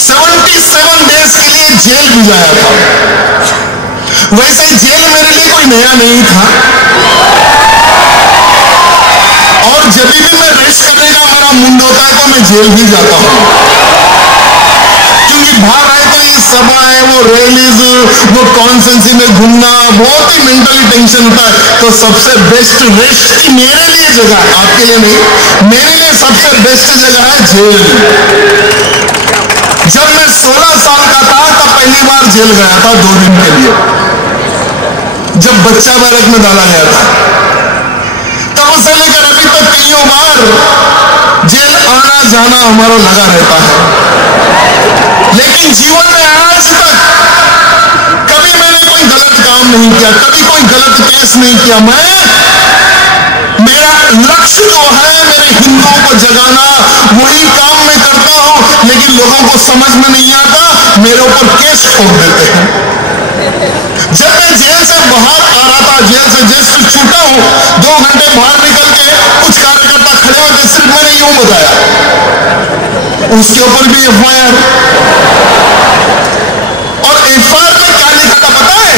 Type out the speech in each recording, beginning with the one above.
77 days के लिए jail भी जाया था। वैसे जेल मेरे लिए कोई नया नहीं था, और जब भी मैं रेस्ट करने का मेरा मुंड होता है तो मैं जेल भी जाता हूं, क्योंकि बाहर आए तो ये सभा है, वो रैलीज, वो कॉन्फ्रेंस में घूमना, बहुत ही मेंटली टेंशन होता है। तो सबसे बेस्ट रेस्ट की मेरे लिए जगह, आपके लिए नहीं, मेरे लिए सबसे बेस्ट जगह है जेल। जब मैं 16 साल का था तब पहली बार जेल गया था 2 दिन के लिए, जब बच्चा बैरक में डाला गया था। तब से लेकर अभी तक कईयों बार जेल आना जाना हमारा लगा रहता है, लेकिन जीवन में आज तक कभी मैंने कोई गलत काम नहीं किया, कभी कोई गलत केस नहीं किया। मेरा लक्ष्य जो है मेरे हिंदुओं को जगाना, वही काम मैं करता हूं, लेकिन लोगों को समझ में नहीं आता, मेरे ऊपर केस ठोक देते हैं। जब मैं जेल से बाहर आ रहा था, जेल से जस्ट छूटा हूं, 2 घंटे बाहर निकल के कुछ कार्यकर्ता खड़े होकर सिर्फ मैंने यूं बताया, उसके ऊपर भी एफआईआर। और एफआईआर में क्या लिखा था पता है?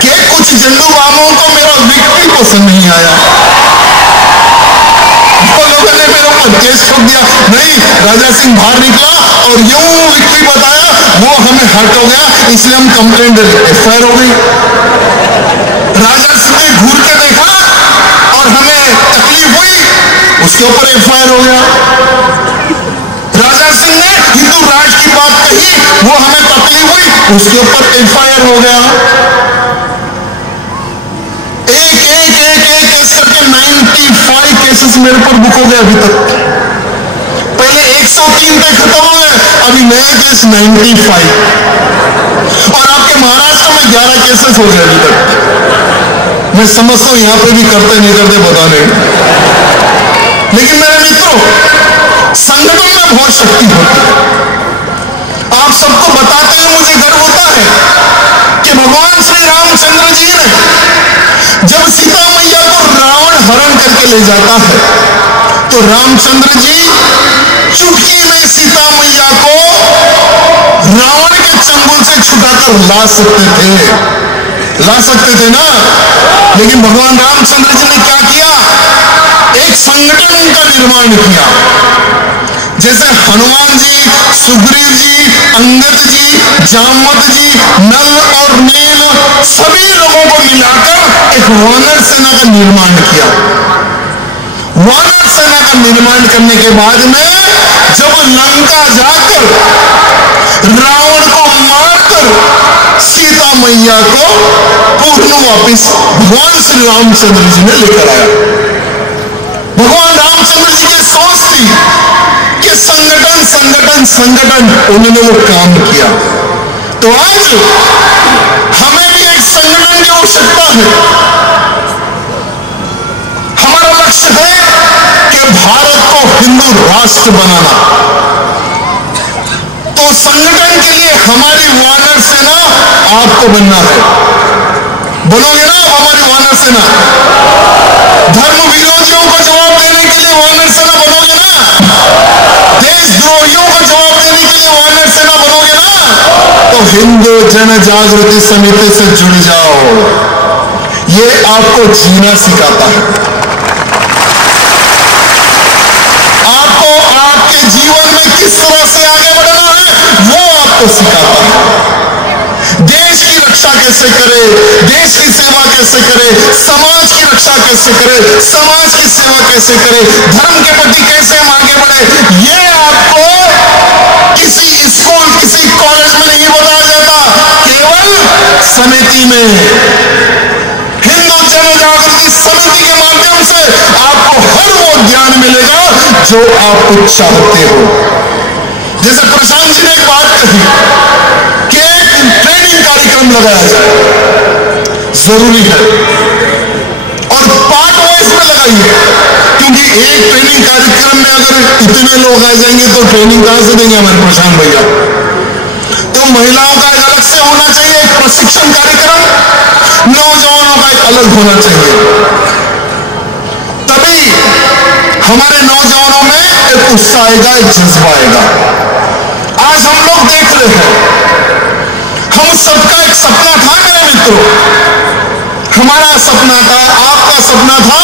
कि कुछ झंडू बाबुओं को मेरा विक्ट्री पसंद नहीं आया, तो लोगों ने मेरे ऊपर केस ठोक दिया। नहीं, राजा सिंह बाहर निकला और यूं विक्ट्री बताया, वो हमें हर्ट हो गया, इसलिए हम कंप्लेंट दे दिए, एफआईआर हो गई। राजा सिंह ने घूर के देखा और हमें तकलीफ हुई, उसके ऊपर एफआईआर हो गया। राजा सिंह ने हिंदू राज की बात कही, वो हमें तकलीफ हुई, उसके ऊपर एफआईआर हो गया। एक केस करके 95 केसेस मेरे पर बुक हो गए अभी तक। पहले 103 पे खत्म हुए, अभी नया केस 95, और आपके महाराष्ट्र में 11 केसेस हो गए अभी तक। मैं समझता हूं यहां पे भी करते नहीं करते पता नहीं, लेकिन मेरे मित्रों, संगठन में बहुत शक्ति होती है। आप सबको बताते हुए मुझे गर्व होता है कि भगवान श्री रामचंद्र जी ने जब सीता मैया को रावण हरण करके ले जाता है, तो रामचंद्र जी चुटकी में सीता मैया को रावण के चंगुल से छुड़ाकर ला सकते थे ना। लेकिन भगवान रामचंद्र जी ने क्या किया? एक संगठन का निर्माण किया। जैसे हनुमान जी, सुग्रीव जी, अंगद जी, जामवंत जी, नल और नील, सभी लोगों को मिलाकर एक वानर सेना का निर्माण किया। वानर सेना का निर्माण करने के बाद में जब लंका जाकर रावण को मारकर सीता मैया को पूर्ण वापिस भगवान श्री रामचंद्र जी ने लेकर आया। भगवान रामचंद्र जी की सोच थी कि संगठन, उन्होंने वो काम किया। तो आज हमें भी एक संगठन की आवश्यकता है। हमारा लक्ष्य है कि भारत को हिंदू राष्ट्र बनाना। तो संगठन के लिए हमारी वानर सेना आपको बनना है। बनोगे ना हमारी वानर सेना? धर्म विरोधियों को जवाब देने के लिए वानर सेना बनोगे ना? देशद्रोहियों को जवाब देने के लिए वानर सेना बनोगे ना? तो हिंदू जन जागृति समिति से जुड़ जाओ, ये आपको जीना सिखाता है। आपको आपके जीवन में किस तरह से आगे बढ़ना है वो आपको सिखाता है। देश की रक्षा कैसे करे, देश की सेवा कैसे करे, समाज की रक्षा कैसे करे, समाज की सेवा कैसे करे, धर्म के प्रति कैसे हम आगे बढ़े, ये आपको किसी स्कूल, किसी कॉलेज में नहीं बताया जाता, केवल समिति में, हिंदू जन जागृति समिति के माध्यम से आपको हर वो ज्ञान मिलेगा जो आप चाहते हो। जैसे प्रशांत जी ने एक बात कही कि एक ट्रेनिंग कार्यक्रम लगाया जाए, जरूरी है, और पार्ट वाइज में लगाइए, क्योंकि एक ट्रेनिंग कार्यक्रम में अगर इतने लोग आ जाएंगे तो ट्रेनिंग कहां से देंगे हमारे प्रशांत भैया। तो महिलाओं का एक अलग से होना चाहिए, एक प्रशिक्षण कार्यक्रम, नौजवानों का एक अलग होना चाहिए, तभी हमारे नौजवानों में एक उत्साह आएगा, एक जज्बा आएगा। आज हुए हैं। हम सबका एक सपना था मेरे मित्रों, हमारा सपना था, आपका सपना था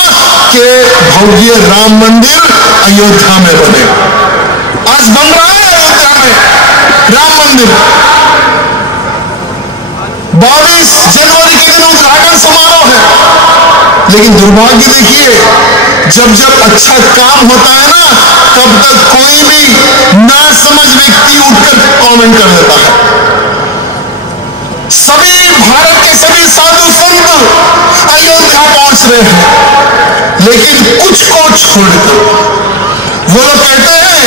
कि भव्य राम मंदिर अयोध्या में बने। आज बन रहा है अयोध्या में राम मंदिर। 22 जनवरी के दिन उद्घाटन समारोह है। लेकिन दुर्भाग्य देखिए, जब जब अच्छा काम होता है ना, तब तक कोई भी नासमझ व्यक्ति उठकर कमेंट कर देता है। सभी भारत के सभी साधु संत अयोध्या पहुंच रहे हैं, लेकिन कुछ को छोड़कर वो लोग कहते हैं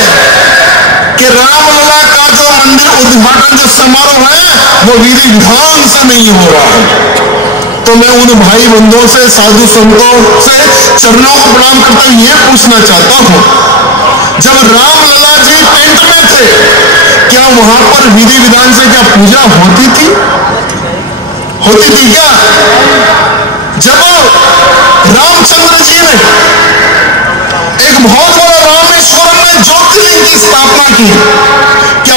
कि रामलला का जो मंदिर उद्घाटन जो समारोह है वो विधि विधान से नहीं हो रहा है। तो मैं उन भाई बंधुओं से, साधु संतों से चरणों को प्रणाम करता हुए यह पूछना चाहता हूं, जब रामलला जी टेंट में थे, क्या वहां पर विधि विधान से क्या पूजा होती थी? होती थी क्या? जब रामचंद्र जी ने एक बहुत बड़ा रामेश्वरम में ज्योतिर्लिंग की स्थापना की,